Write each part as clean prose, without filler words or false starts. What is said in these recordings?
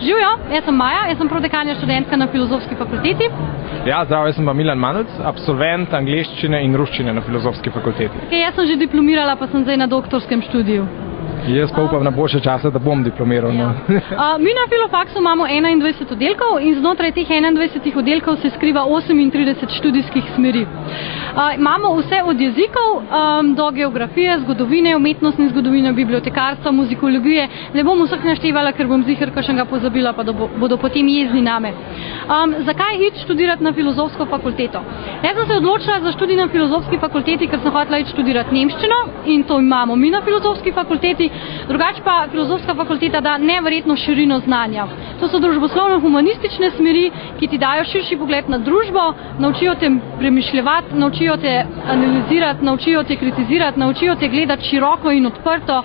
Živijo, jaz sem Maja, jaz sem prodekanja študentka na Filozofski fakulteti. Ja, zdravo, jaz sem pa Milan Manec, absolvent angleščine in ruščine na Filozofski fakulteti. Okay, jaz sem že diplomirala, pa sem zdaj na doktorskem študiju. Jaz pa upam na boljše čase, da bom diplomiral. Ja. Mi na Filofaksu imamo 21 oddelkov in znotraj teh 21 oddelkov se skriva 38 študijskih smeri. Imamo vse od jezikov do geografije, zgodovine, umetnostne zgodovine, bibliotekarstva, muzikologije. Ne bom vseh naštevala, ker bom ziher kakšnega pozabila, pa bodo potem jezni name. Zakaj iti študirati na Filozofsko fakulteto? Jaz sem se odločila za študij na Filozofski fakulteti, ker sem hotela iti študirati nemščino in to imamo mi na Filozofski fakulteti. Drugače pa Filozofska fakulteta da neverjetno širino znanja. To so družboslovno-humanistične smeri, ki ti dajo širši pogled na družbo, naučijo te premišljevati, naučijo te analizirati, naučijo te kritizirati, naučijo te gledati široko in odprto.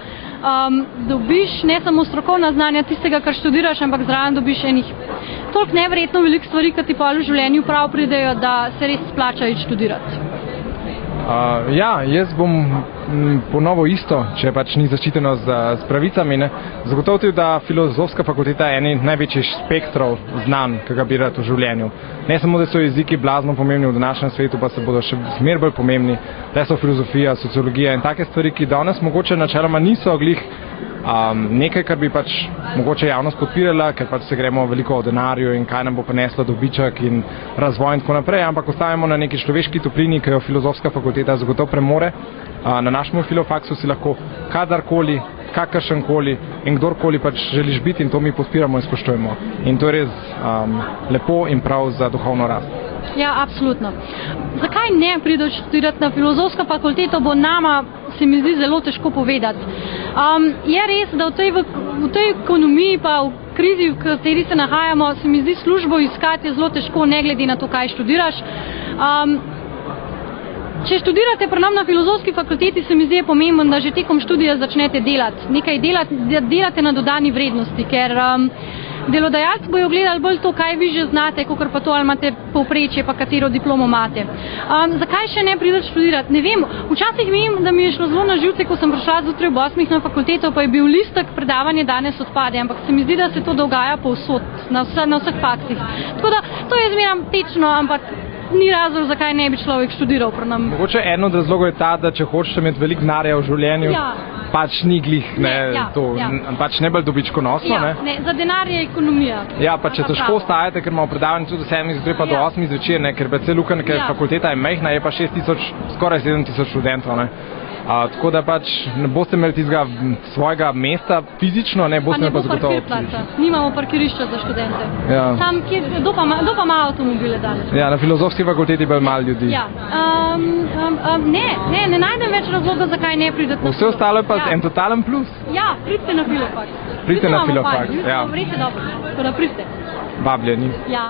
Dobiš ne samo strokovna znanja tistega, kar študiraš, ampak zraven dobiš enih toliko neverjetno veliko stvari, ki ti pa v življenju prav pridejo, da se res splača iti študirati. Ja, jaz bom ponovo isto, če pač ni zaščiteno s pravicami, zagotovil, da Filozofska fakulteta je eni največjih spektrov znanj, ki ga bi rad v življenju. Ne samo, da so jeziki blazno pomembni v današnjem svetu, pa se bodo še zmer bolj pomembni, da so filozofija, sociologija in take stvari, ki danes mogoče načeloma niso glih nekaj, kar bi pač mogoče javnost podpirala, ker pač se gremo veliko o denarju in kaj nam bo prineslo dobiček in razvoj in tako naprej, ampak ostajamo na neki človeški toplini, ki jo Filozofska fakulteta zagotovo premore. Na našem Filofaksu si lahko kadarkoli, kakršenkoli in kdorkoli pač želiš biti in to mi podpiramo in spoštujemo. In to je res lepo in prav za duhovno rast. Ja, absolutno. Zakaj ne prideš študirati na Filozofsko fakulteto, bo nama, se mi zdi, zelo težko povedati. Je res, da v tej ekonomiji pa v krizi, v kateri se nahajamo, se mi zdi službo iskati je zelo težko, ne glede na to, kaj študiraš. Če študirate pri nam na Filozofski fakulteti, se mi zdi pomembno, da že tekom študija začnete delati. Nekaj delate na dodani vrednosti, ker delodajalci bojo gledali bolj to, kaj vi že znate, kakor pa to, ali imate povprečje, pa katero diplomo imate. Zakaj še ne prideš študirati? Ne vem. Včasih vem, da mi je šlo zelo na živce, ko sem prišla zjutraj ob 8 na fakulteto, pa je bil listek predavanje danes odpade, ampak se mi zdi, da se to dogaja povsod, na vseh faksih. Tako da, to je zmeram tečno, ampak ni razlog, zakaj ne bi človek študiral pri nam. Mogoče en od razlogov je ta, da če hočeš imeti veliko denarja v življenju, pač ni glih, pač ne bolj dobičkonosno. Ne, za denar je ekonomija. Ja, pa če težko ostajate, ker imamo predavanje tudi do 7 zjutraj pa do 8 zvečer, ker precej luken, ker fakulteta je majhna, je pa 6000, skoraj 7000 študentov. Tako da pač ne boste imeli tistega svojega mesta fizično, ne boste imeli pa zagotovo. Nimamo parkirišča za študente. Tam, kdo pa ima avtomobile danes? Ja, na Filozofski fakulteti bolj malo ljudi. Ne najdem več razloga, zakaj ne pridete na Filofaks. Vse ostalo je pa en totalen plus. Ja, pridite na Filofaks. Pridite na Filofaks, ja. Vrete dobro, tako da pridite. Vabljeni. Ja.